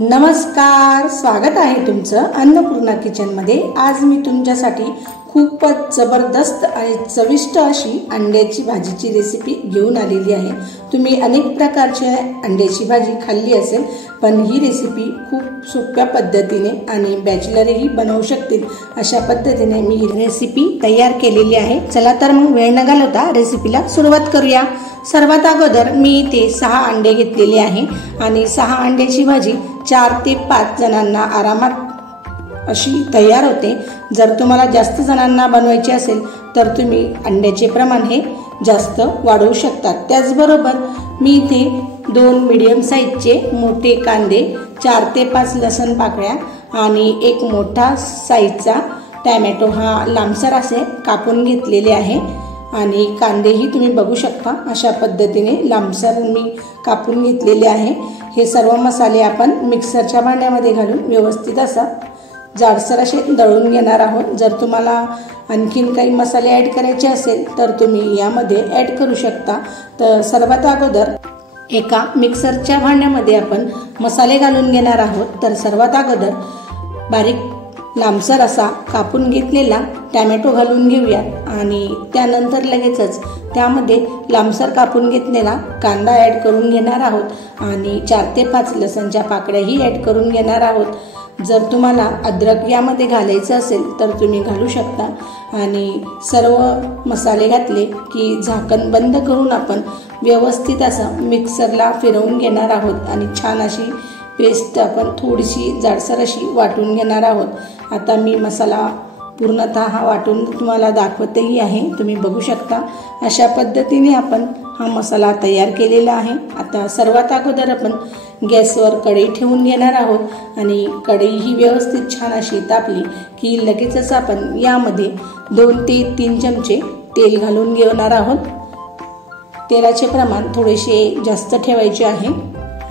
नमस्कार, स्वागत आहे तुमचं अन्नपूर्णा किचनमध्ये। आज मी तुमच्यासाठी खूपच जबरदस्त आणि चविष्ट अशी अंड्याची भाजीची रेसिपी घेऊन आलेली आहे। तुम्ही अनेक प्रकारची अंड्याची भाजी खाल्ली असेल, पण ही रेसिपी खूप सोप्या पद्धतीने आणि बॅचलरही बनवू शकतील अशा पद्धतीने मी ही रेसिपी तयार केलेली आहे। चला तर मग वेळ न घालवता रेसिपीला सुरुवात करूया। सर्वात अगोदर मी इथे 6 अंडे घेतलेले आहे आणि 6 अंड्याची भाजी 4 ते 5 जणांना आरामात अशी तयार होते। जर तुम्हाला जास्त जणांना बनवायची असेल तर तुम्ही अंड्याचे प्रमाण हे जास्त वाढवू शकता। त्याचबरोबर मी इथे 2 मीडियम साईजचे मोठे कांदे, 4 ते 5 लसूण पाकळ्या आणि एक मोठा साईजचा टोमॅटो हा लांबसर असे कापून घेतलेले आहे। आणि कांदेही तुम्ही बघू शकता अशा पद्धतीने लांबसर मी कापून घेतलेले आहे। हे सर्व मसाले आपण मिक्सरच्या भांड्यामध्ये घालून व्यवस्थित असा जाडसर असे दळून घेणार आहोत। जर तुम्हाला आणखीन काही मसाले ॲड करायचे असेल तर तुम्ही यामध्ये ॲड करू शकता। तर सर्वात अगोदर एका मिक्सरच्या भांड्यामध्ये आपण मसाले घालून घेणार आहोत। तर सर्वात अगोदर बारीक लांबसर असा कापून घेतलेला टोमॅटो घालून घेऊया आणि त्यानंतर लगेचच त्यामध्ये लांबसर कापून घेतलेला कांदा ॲड करून घेणार आहोत आणि 4 ते 5 लसणच्या पाकळ्याही ॲड करून घेणार आहोत। जर तुम्हाला अद्रक यामध्ये घालायचं असेल तर तुम्ही घालू शकता। आणि सर्व मसाले घातले की झाकण बंद करून आपण व्यवस्थित असं मिक्सरला फिरवून घेणार आहोत आणि छान अशी पेस्ट आपण थोडीशी जाडसर अशी वाटून घेणार आहोत। आता मी मसाला पूर्णतः वाटून तुम्हाला दाखवतही आहे, तुम्ही बघू शकता अशा पद्धतीने आपण हा मसाला तयार केलेला आहे। आता सर्वात अगोदर आपण गॅसवर कढई ठेवून घेणार आहोत आणि कढई ही व्यवस्थित छान अशी तापली की लगेचच आपण यामध्ये 2 ते 3 चमचे तेल घालून घेणार आहोत। तेलाचे प्रमाण थोडेसे जास्त ठेवायचे आहे।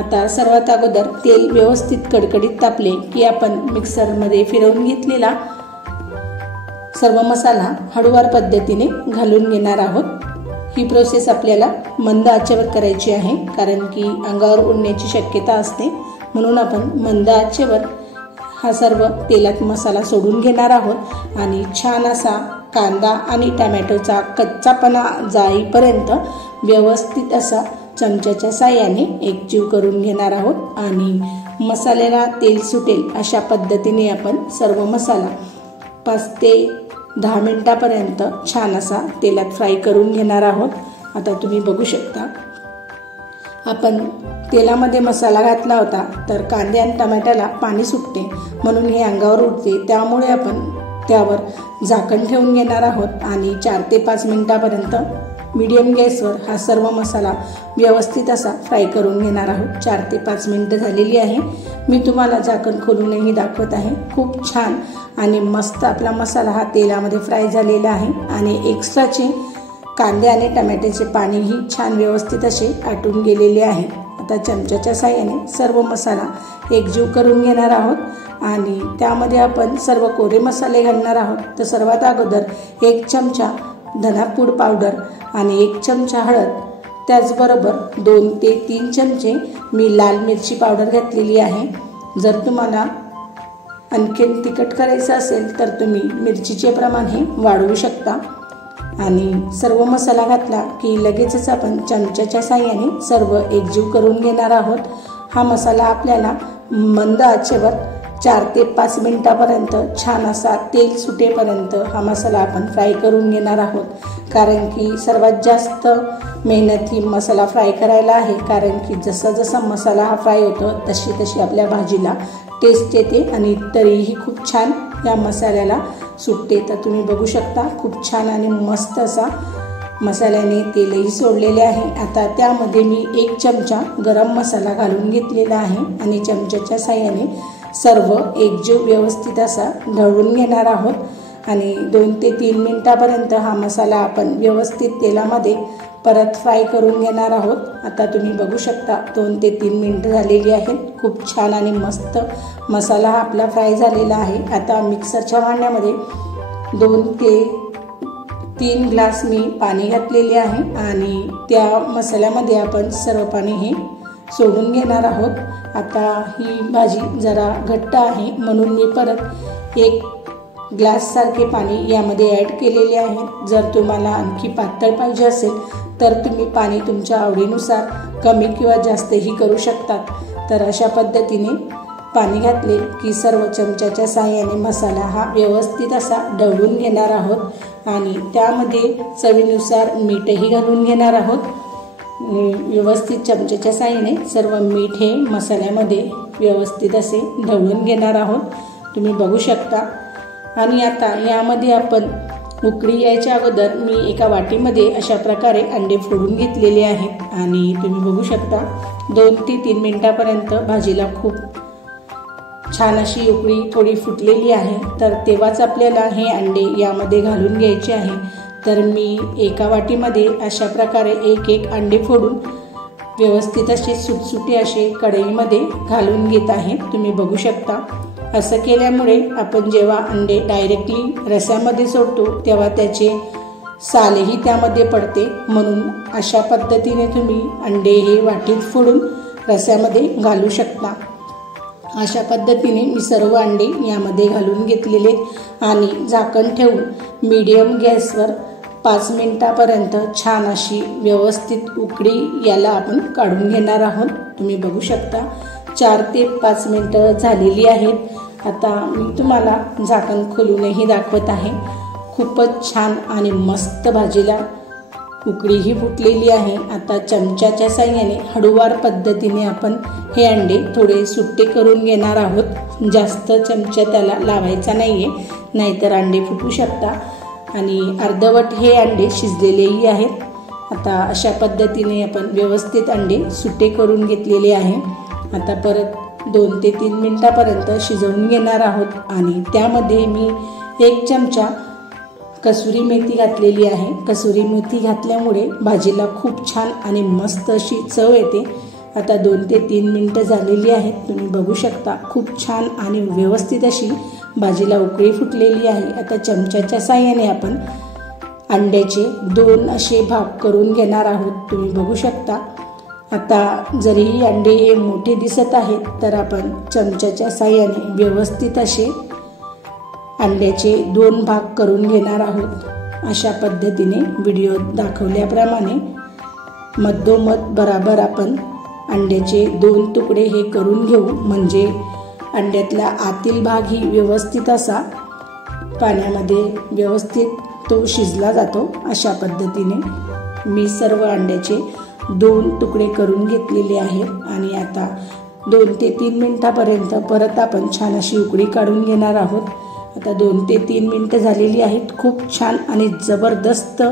आता सर्वात अगोदर तेल व्यवस्थित कडकडीत तापले की आपण मिक्सरमध्ये फिरवून घेतलेला सर्व मसाला हळूवार पद्धतीने घालून घेणार आहोत। ही प्रोसेस आपल्याला मंद आचेवर करायची आहे, कारण की अंगावर उडण्याची शक्यता असते, म्हणून आपण मंद आचेवर हा सर्व तेलात मसाला सोडून घेणार आहोत आणि छान असा कांदा आणि टोमॅटोचा कच्चापणा जाईपर्यंत व्यवस्थित असा चमच्याच्या साहाय्याने एकजीव करून घेणार आहोत आणि मसाल्याला तेल सुटेल अशा पद्धतीने आपण सर्व मसाला 5 ते 10 मिनिटापर्यंत छान असा तेलात फ्राय करून घेणार आहोत। आता तुम्ही बघू शकता आपण तेलामध्ये मसाला घातला होता तर कांदे आणि टोमॅटोला पाणी सुटते, म्हणून हे अंगावर उठते, त्यामुळे आपण त्यावर झाकण ठेवून घेणार आहोत आणि 4 ते 5 मिनिटापर्यंत मीडियम गॅसवर हा सर्व मसाला व्यवस्थित असा फ्राय करून घेणार आहोत। 4 ते 5 मिनिटं झालेली आहे। मी तुम्हाला झाकण खोलूनही दाखवत आहे। खूप छान आणि मस्त आपला मसाला हा तेलामध्ये फ्राय झालेला आहे आणि एक्स्ट्राचे कांदे आणि टोमॅटोचे पाणीही छान व्यवस्थित असे आटून गेलेले आहे। आता चमच्याच्या साहाय्याने सर्व मसाला एकजीव करून घेणार आहोत आणि त्यामध्ये आपण सर्व कोरे मसाले घालणार आहोत। तर सर्वात अगोदर 1 चमचा धनापूड पावडर आणि 1 चमचा हळद, त्याचबरोबर 2 ते 3 चमचे मी लाल मिरची पावडर घातलेली आहे। जर तुम्हाला आणखीन तिखट करायचं असेल तर तुम्ही मिरचीचे प्रमाण हे वाढवू शकता। आणि सर्व मसाला घातला की लगेचच आपण चमच्याच्या साहाय्याने सर्व एकजीव करून घेणार आहोत। हा मसाला आपल्याला मंद आचेवर 4 ते 5 मिनिटापर्यंत छान असा तेल सुटेपर्यंत हा मसाला आपण फ्राय करून घेणार आहोत, कारण की सर्वात जास्त मेहनत ही मसाला फ्राय करायला आहे, कारण की जसा जसा मसाला हा फ्राय होतो तशी तशी आपल्या भाजीला टेस्ट येते आणि तरीही खूप छान या मसाल्याला सुटते। तर तुम्ही बघू शकता खूप छान आणि मस्त असा मसाल्याने तेलही सोडलेले आहे। आता त्यामध्ये मी 1 चमचा गरम मसाला घालून घेतलेला आहे आणि चमच्याच्या साहाय्याने सर्व एकजीव व्यवस्थित असा ढवळून घेणार आहोत आणि 2 ते 3 मिनिटापर्यंत हा मसाला आपण व्यवस्थित तेलामध्ये परत फ्राय करून घेणार आहोत। आता तुम्ही बघू शकता 2 ते 3 मिनिटं झालेली आहेत। खूप छान आणि मस्त मसाला हा आपला फ्राय झालेला आहे। आता मिक्सरच्या भांड्यामध्ये 2 ते 3 ग्लास मी पाणी घातलेले आहे आणि त्या मसाल्यामध्ये आपण सर्व पाणी हे सोडून घेणार आहोत। आता ही भाजी जरा घट्ट आहे म्हणून मी परत 1 ग्लास सारखे पाणी यामध्ये ॲड केलेले आहे। जर तुम्हाला आणखी पातळ पाहिजे असेल तर तुम्ही पाणी तुमच्या आवडीनुसार कमी किंवा जास्तही करू शकतात। तर अशा पद्धतीने पाणी घातले की सर्व चमच्याच्या साहाय्याने मसाला हा व्यवस्थित असा ढवळून घेणार आहोत आणि त्यामध्ये चवीनुसार मीठही घालून घेणार आहोत। व्यवस्थित चमच्याच्या साहाय्याने सर्व मीठ हे मसाल्यामध्ये व्यवस्थित असे ढवळून घेणार आहोत, तुम्ही बघू शकता। आणि आता यामध्ये आपण उकळी यायच्या अगोदर मी एका वाटीमध्ये अशा प्रकारे अंडे फोडून घेतलेले आहेत आणि तुम्ही बघू शकता 2 ते 3 मिनिटापर्यंत भाजीला खूप छान अशी उकळी थोडी फुटलेली आहे। तर तेव्हाच आपल्याला हे अंडे यामध्ये घालून घ्यायचे आहे। तर मी एका वाटीमध्ये अशा प्रकारे 1 अंडे फोडून व्यवस्थित असे सुटसुटे असे कढईमध्ये घालून घेत आहे, तुम्ही बघू शकता। असं केल्यामुळे आपण जेव्हा अंडे डायरेक्टली रस्यामध्ये सोडतो तेव्हा त्याचे सालही त्यामध्ये पडते, म्हणून अशा पद्धतीने तुम्ही अंडे हे वाटीत फोडून रस्यामध्ये घालू शकता। अशा पद्धतीने मी सर्व अंडे यामध्ये घालून घेतलेले आणि झाकण ठेवून मीडियम गॅसवर 5 मिनिटापर्यंत छान अशी व्यवस्थित उकळी याला आपण काढून घेणार आहोत, तुम्ही बघू शकता। 4 ते 5 मिनिटं झालेली आहेत। आता मी तुम्हाला झाकण खोलूनही दाखवत आहे। खूपच छान आणि मस्त भाजीला उकळीही फुटलेली आहे। आता चमच्याच्या साहाय्याने हळूवार पद्धतीने आपण हे अंडे थोडे सुट्टे करून घेणार आहोत। जास्त चमचा त्याला लावायचा नाहीये, नाहीतर अंडे फुटू शकता। आणि अर्धवट हे अंडे शिजलेलेही आहेत। आता अशा पद्धतीने आपण व्यवस्थित अंडे सुट्टे करून घेतलेले आहे। आता परत 2 ते 3 मिनिटापर्यंत शिजवून घेणार आहोत आणि त्यामध्ये मी 1 चमचा कसुरी मेथी घातलेली आहे। कसुरी मेथी घातल्यामुळे भाजीला खूप छान आणि मस्त अशी चव येते। आता 2 ते 3 मिनिटं झालेली आहेत, तुम्ही बघू शकता। खूप छान आणि व्यवस्थित अशी भाजीला उकळी फुटलेली आहे। आता चमच्याच्या साहाय्याने आपण अंड्याचे 2 असे भाग करून घेणार आहोत, तुम्ही बघू शकता। आता जरी अंडे हे मोठे दिसत आहेत तर आपण चमच्याच्या साहाय्याने व्यवस्थित असे अंड्याचे 2 भाग करून घेणार आहोत। अशा पद्धतीने व्हिडिओत दाखवल्याप्रमाणे मधोमध बराबर आपण अंड्याचे 2 तुकडे हे करून घेऊ, म्हणजे अंड्यातला आतील भाग ही व्यवस्थित असा पाण्यामध्ये व्यवस्थित तो शिजला जातो। अशा पद्धतीने मी सर्व अंड्याचे 2 तुकडे करून घेतलेले आहेत आणि आता 2 ते 3 मिनिटापर्यंत परत आपण छान अशी उकळी काढून घेणार आहोत। आता 2 ते 3 मिनिटं झालेली आहेत। खूप छान आणि जबरदस्त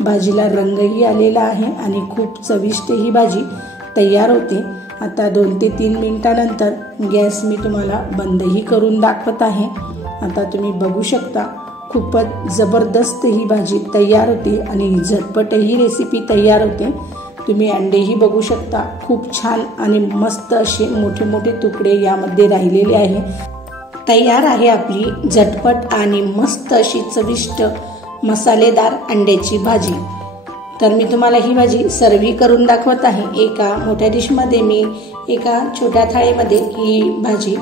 भाजीला रंगही आलेला आहे आणि खूप चविष्ट ही भाजी तयार होते। आता 2 ते 3 मिनिटानंतर गॅस मी तुम्हाला बंदही करून दाखवत आहे। आता तुम्ही बघू शकता खूपच जबरदस्त ही भाजी तयार होते आणि झटपट ही रेसिपी तयार होते। तुम्ही अंडेही बघू शकता, खूप छान आणि मस्त असे मोठे मोठे तुकडे यामध्ये राहिलेले आहे। तयार आहे आपली झटपट आणि मस्त अशी चविष्ट मसालेदार अंड्याची भाजी। तर मी तुम्हाला ही भाजी सर्व करून दाखवत आहे। एका मोठ्या डिशमध्ये मी एका छोट्या थाळीमध्ये ही भाजी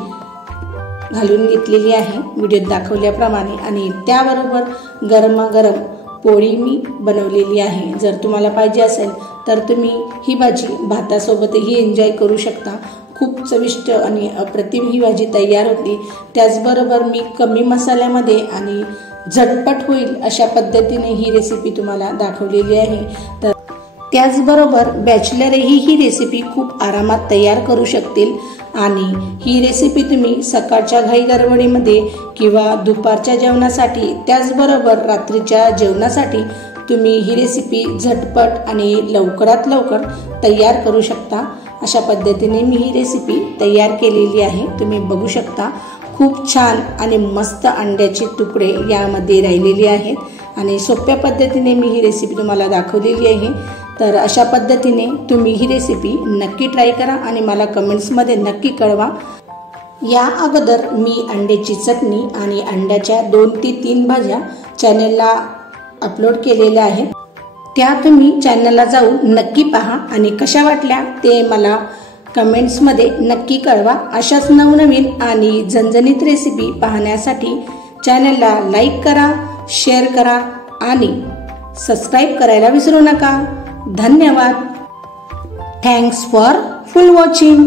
घालून घेतलेली आहे व्हिडिओत दाखवल्याप्रमाणे आणि त्याबरोबर गरमागरम पोळी मी बनवलेली आहे। जर तुम्हाला पाहिजे असेल तर तुम्ही ही भाजी भातासोबतही एन्जॉय करू शकता। खूप चविष्ट आणि अप्रतिम ही भाजी तयार होती। त्याचबरोबर मी कमी मसाल्यामध्ये आणि झटपट होईल अशा पद्धतीने ही रेसिपी तुम्हाला दाखवलेली आहे। तर त्याचबरोबर बॅचलरही ही रेसिपी खूप आरामात तयार करू शकतील आणि ही रेसिपी तुम्ही सकाळच्या घाई गडबडीमध्ये किंवा दुपारच्या जेवणासाठी त्याचबरोबर रात्रीच्या जेवणासाठी तुम्ही ही रेसिपी झटपट आणि लवकरात लवकर तयार करू शकता। अशा पद्धतीने मी ही रेसिपी तयार केलेली आहे, तुम्ही बघू शकता। खूप छान आणि मस्त अंड्याचे तुकडे यामध्ये राहिलेले आहेत आणि सोप्या पद्धतीने मी ही रेसिपी तुम्हाला दाखवलेली आहे। तर अशा पद्धतीने तुम्ही ही रेसिपी नक्की ट्राय करा आणि मला कमेंट्समध्ये नक्की कळवा। या अगोदर मी अंड्याची चटणी आणि अंड्याच्या 2 ते 3 भाज्या चॅनलला अपलोड केलेल्या आहेत, त्या तुम्ही चॅनलला जाऊन नक्की पहा आणि कशा वाटल्या ते मला कमेंट्समध्ये नक्की कळवा। अशाच नवनवीन आणि झणझणीत रेसिपी पाहण्यासाठी चॅनलला लाईक करा, शेअर करा आणि सबस्क्राईब करायला विसरू नका। धन्यवाद। Thanks for full watching.